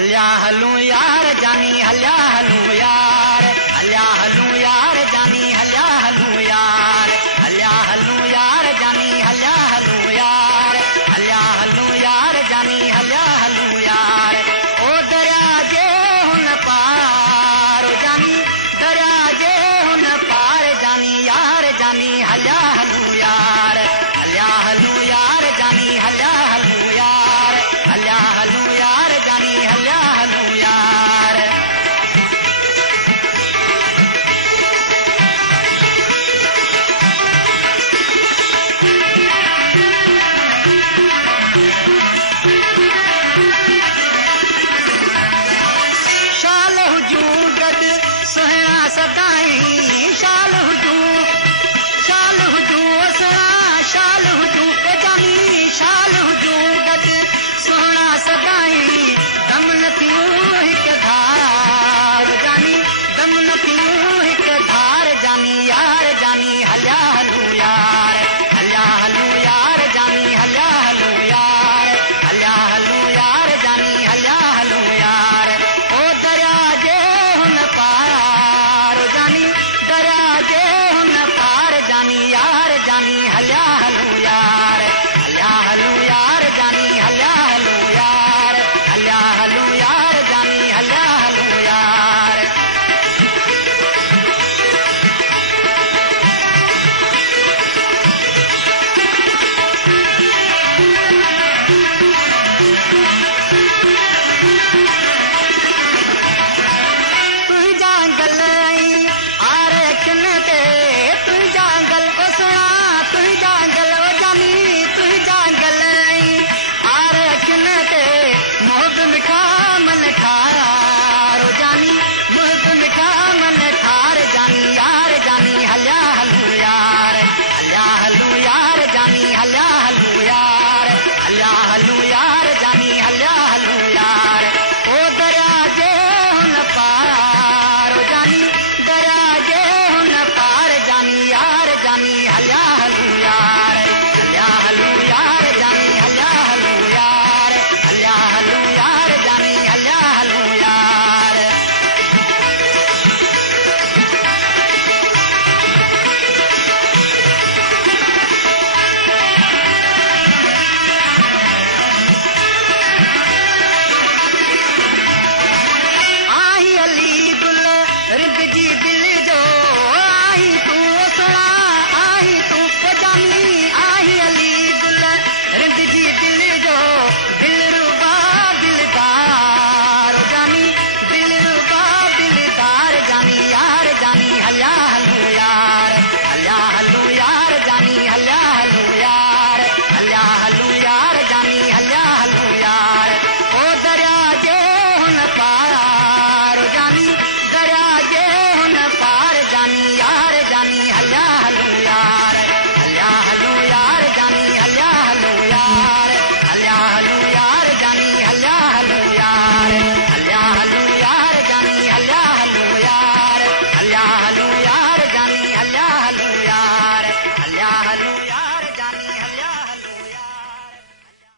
हलिया हलूं यार जानी हलिया हलूं यार हलिया हलूं यार जानी हलिया हलूं यार हलिया हलूं यार जानी हलिया हलूं यार हलिया हलूं यार जानी हलिया हलूं यार ओ दरिया जे हुन पार जानी दरिया जे हुन पार जानी यार जानी हलिया हलूं यार हलिया हलूं यार जानी हलिया हलूं यार हलिया हलूं यार जानी हलिया हलूं यार शाल हुजूं गद सुहिणा सदाईं शाल हुजूं असणा शाल हुजूं जानी शाल हुजूं गद सुहिणा सदाईं दम न थियूं हिकु धार जानी दम न थियूं हिकु धार जानी यार जानी हलिया हलूं यार हलिया हलूं यार जानी हलिया हलूं यार हलिया हलूं यार जानी हलिया हलूं यार ओ दरिया जे हुन पार जानी दरिया जे हुन पार जानी यार जानी हलिया हलूं यार हलिया हलूं यार जानी हलिया हलूं यार हलिया हलूं यार जानी हलिया हलूं यार तुंहिंजा गल आर अखियुनि ते तुंहिंजा गल सुणा तुंहिंजा गल जानी तुंहिंजा गल आर अखियुनि ते मोहब मिठा मन ठार जानी मोहब मिठा मन ठार जानी यार जानी हलिया हलूं यार हलिया हलूं यार जानी हलिया हलूं यार हलिया हलूं यार जानी हलिया हलूं यार ओ दरिया जे हुन पार जानी दरिया जे हुन पार जानी यार जानी हलिया हलूं यार हलिया हलूं यार जानी हलिया हलूं यार हलिया हलूं यार जानी हलिया हलूं यार आही अली गुल रिंदजी दिल जो आही तूं सुणा आही तूं जानी आही अली गुल रिंदजी दिल जो दिलरुबा दिलदार जानी दिलरुबा दिलदार जानी यार जानी हलिया हलूं यार हलिया हलूं यार जानी हलिया हलूं यार हलिया हलूं यार जानी हलिया हलूं यार ओ दरिया जे हुन पार जानी दरिया जे हुन पार जानी यार जानी हलिया हलूं यार हलिया हलूं यार जानी हलिया हलूं यार हलिया हलूं यार